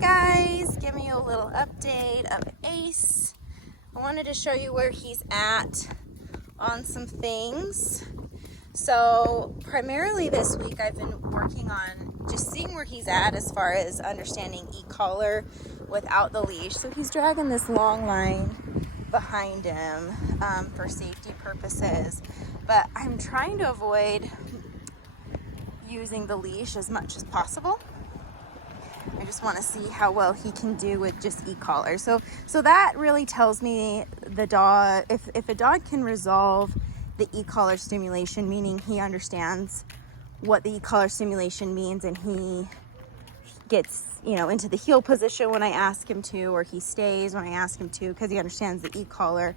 guys, giving you a little update of Ace. I wanted to show you where he's at on some things. So primarily this week I've been working on just seeing where he's at as far as understanding e-collar without the leash. So he's dragging this long line behind him for safety purposes, but I'm trying to avoid using the leash as much as possible. I just want to see how well he can do with just e-collar. So that really tells me the dog, if a dog can resolve the e-collar stimulation, meaning he understands what the e-collar stimulation means and he gets, into the heel position when I ask him to, or he stays when I ask him to because he understands the e-collar,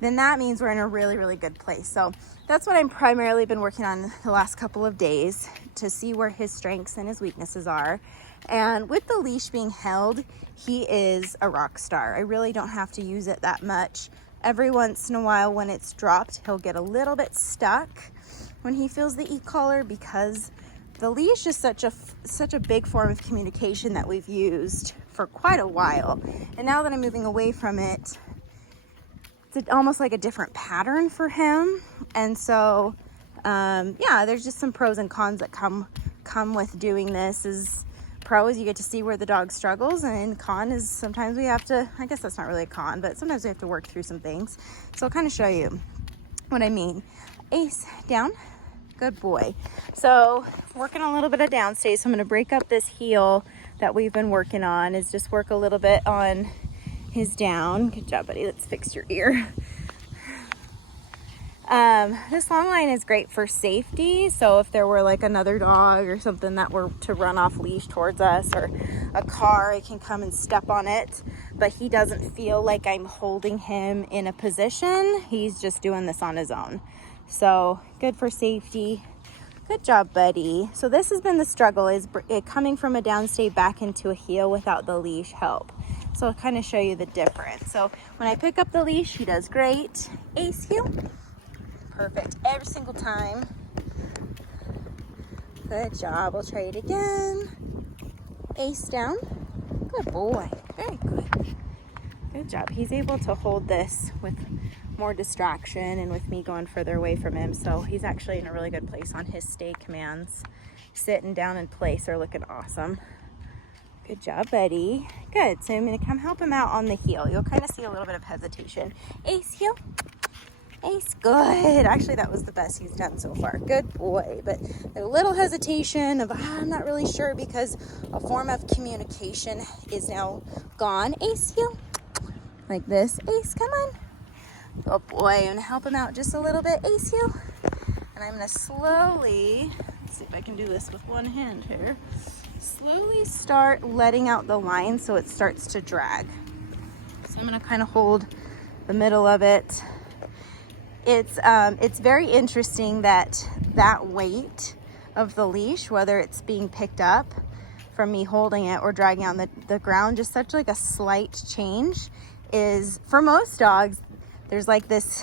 then that means we're in a really, really good place. So that's what I'm primarily been working on the last couple of days, to see where his strengths and his weaknesses are. And with the leash being held, he is a rock star. I really don't have to use it that much. Every once in a while when it's dropped, he'll get a little bit stuck when he feels the e-collar, because the leash is such a big form of communication that we've used for quite a while. And now that I'm moving away from it, it's almost like a different pattern for him. And so, there's just some pros and cons that come with doing this. Pro is you get to see where the dog struggles, and con is sometimes we have to, I guess that's not really a con, but sometimes we have to work through some things. So I'll kind of show you what I mean. Ace, down. Good boy. So working on a little bit of downstay. So I'm going to break up this heel that we've been working on, is just work a little bit on his down. Good job, buddy. Let's fix your ear. This long line is great for safety. So if there were like another dog or something that were to run off leash towards us, or a car, it can come and step on it, but he doesn't feel like I'm holding him in a position. He's just doing this on his own. So good for safety. Good job, buddy. So this has been the struggle, is it coming from a downstay back into a heel without the leash help. So I'll kind of show you the difference. So when I pick up the leash, he does great. Ace, heel. Perfect every single time. Good job. We'll try it again. Ace, down. Good boy. Very good. Good job. He's able to hold this with more distraction and with me going further away from him. So he's actually in a really good place on his stay commands. Sitting down in place are looking awesome. Good job, buddy. Good. So I'm going to come help him out on the heel. You'll kind of see a little bit of hesitation. Ace, heel. Ace, good. Actually, that was the best he's done so far. Good boy. But a little hesitation of, I'm not really sure, because a form of communication is now gone. Ace, heel. Like this. Ace, come on. Good boy. I'm going to help him out just a little bit. Ace, heel. And I'm going to slowly, let's see if I can do this with one hand here, slowly start letting out the line so it starts to drag. So I'm going to kind of hold the middle of it. It's very interesting that weight of the leash, whether it's being picked up from me holding it or dragging on the ground, just such like a slight change, is, for most dogs, there's like this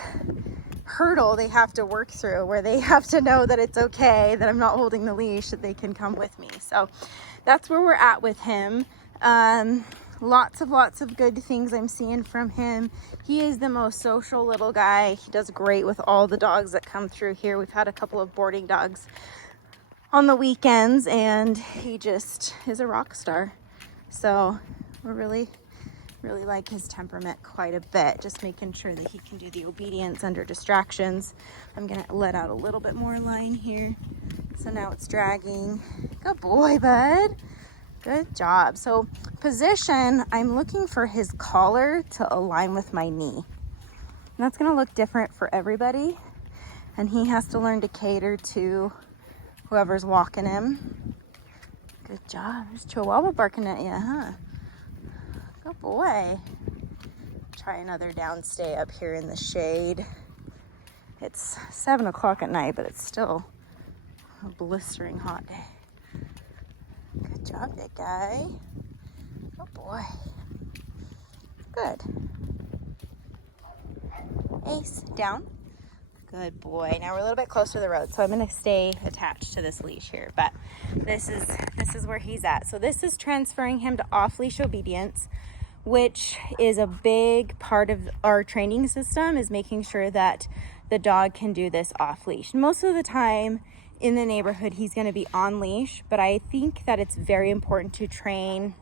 hurdle they have to work through where they have to know that it's okay, that I'm not holding the leash, that they can come with me. So that's where we're at with him. Lots of good things I'm seeing from him. He is the most social little guy. He does great with all the dogs that come through here. We've had a couple of boarding dogs on the weekends, and he just is a rock star. So we're really like his temperament quite a bit, just making sure that he can do the obedience under distractions. I'm gonna let out a little bit more line here. So now it's dragging. Good boy, bud. Good job. So position, I'm looking for his collar to align with my knee. And that's going to look different for everybody. And he has to learn to cater to whoever's walking him. Good job. There's Chihuahua barking at you, huh? Good boy. Try another downstay up here in the shade. It's 7 o'clock at night, but it's still a blistering hot day. Good job, big guy. Oh boy. Good. Ace, down. Good boy. Now we're a little bit closer to the road, so I'm going to stay attached to this leash here, but this is where he's at. So this is transferring him to off-leash obedience, which is a big part of our training system, is making sure that the dog can do this off-leash. Most of the time in the neighborhood, he's going to be on leash, but I think that it's very important to train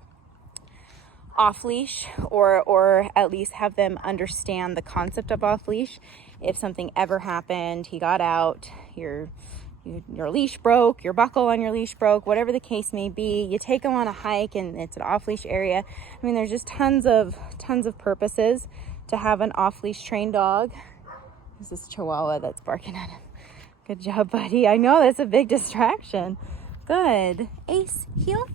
off leash, or at least have them understand the concept of off leash. If something ever happened, he got out, your leash broke, your buckle on your leash broke, whatever the case may be, you take him on a hike and it's an off leash area. I mean, there's just tons of purposes to have an off leash trained dog. There's this Chihuahua that's barking at him. Good job, buddy. I know that's a big distraction. Good. Ace, heel.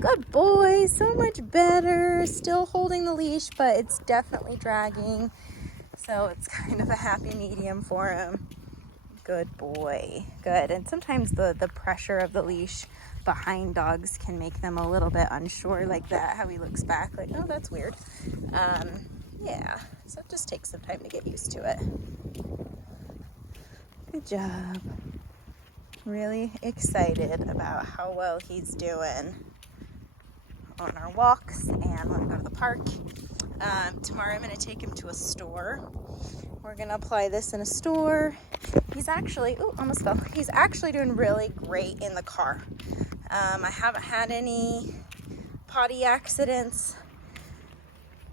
Good boy. So much better. Still holding the leash, but it's definitely dragging. So it's kind of a happy medium for him. Good boy. Good. And sometimes the pressure of the leash behind dogs can make them a little bit unsure like that. How he looks back like, oh, that's weird. Yeah. So it just takes some time to get used to it. Good job. Really excited about how well he's doing on our walks and when we go to the park. Tomorrow I'm going to take him to a store. We're going to apply this in a store. He's actually, almost fell. He's actually doing really great in the car. I haven't had any potty accidents.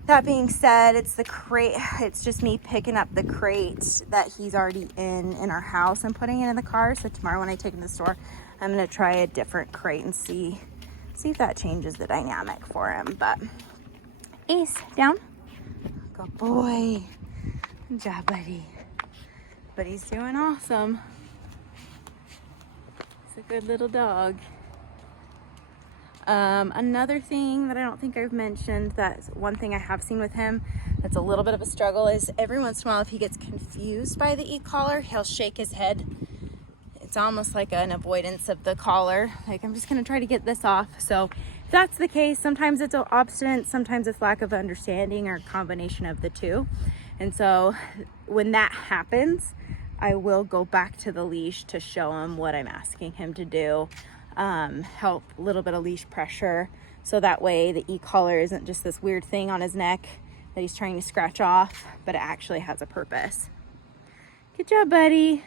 That being said, it's the crate. It's just me picking up the crate that he's already in our house and putting it in the car. So tomorrow when I take him to the store, I'm going to try a different crate and see if that changes the dynamic for him. But Ace, down. Good boy. Good job, buddy. But he's doing awesome. He's a good little dog. Another thing that I don't think I've mentioned, that's one thing I have seen with him that's a little bit of a struggle, is every once in a while if he gets confused by the e-collar, he'll shake his head. It's almost like an avoidance of the collar. Like, I'm just going to try to get this off. So if that's the case, sometimes it's obstinate, sometimes it's lack of understanding, or a combination of the two. And so when that happens, I will go back to the leash to show him what I'm asking him to do. Help a little bit of leash pressure, so that way the e-collar isn't just this weird thing on his neck that he's trying to scratch off, but it actually has a purpose. Good job, buddy.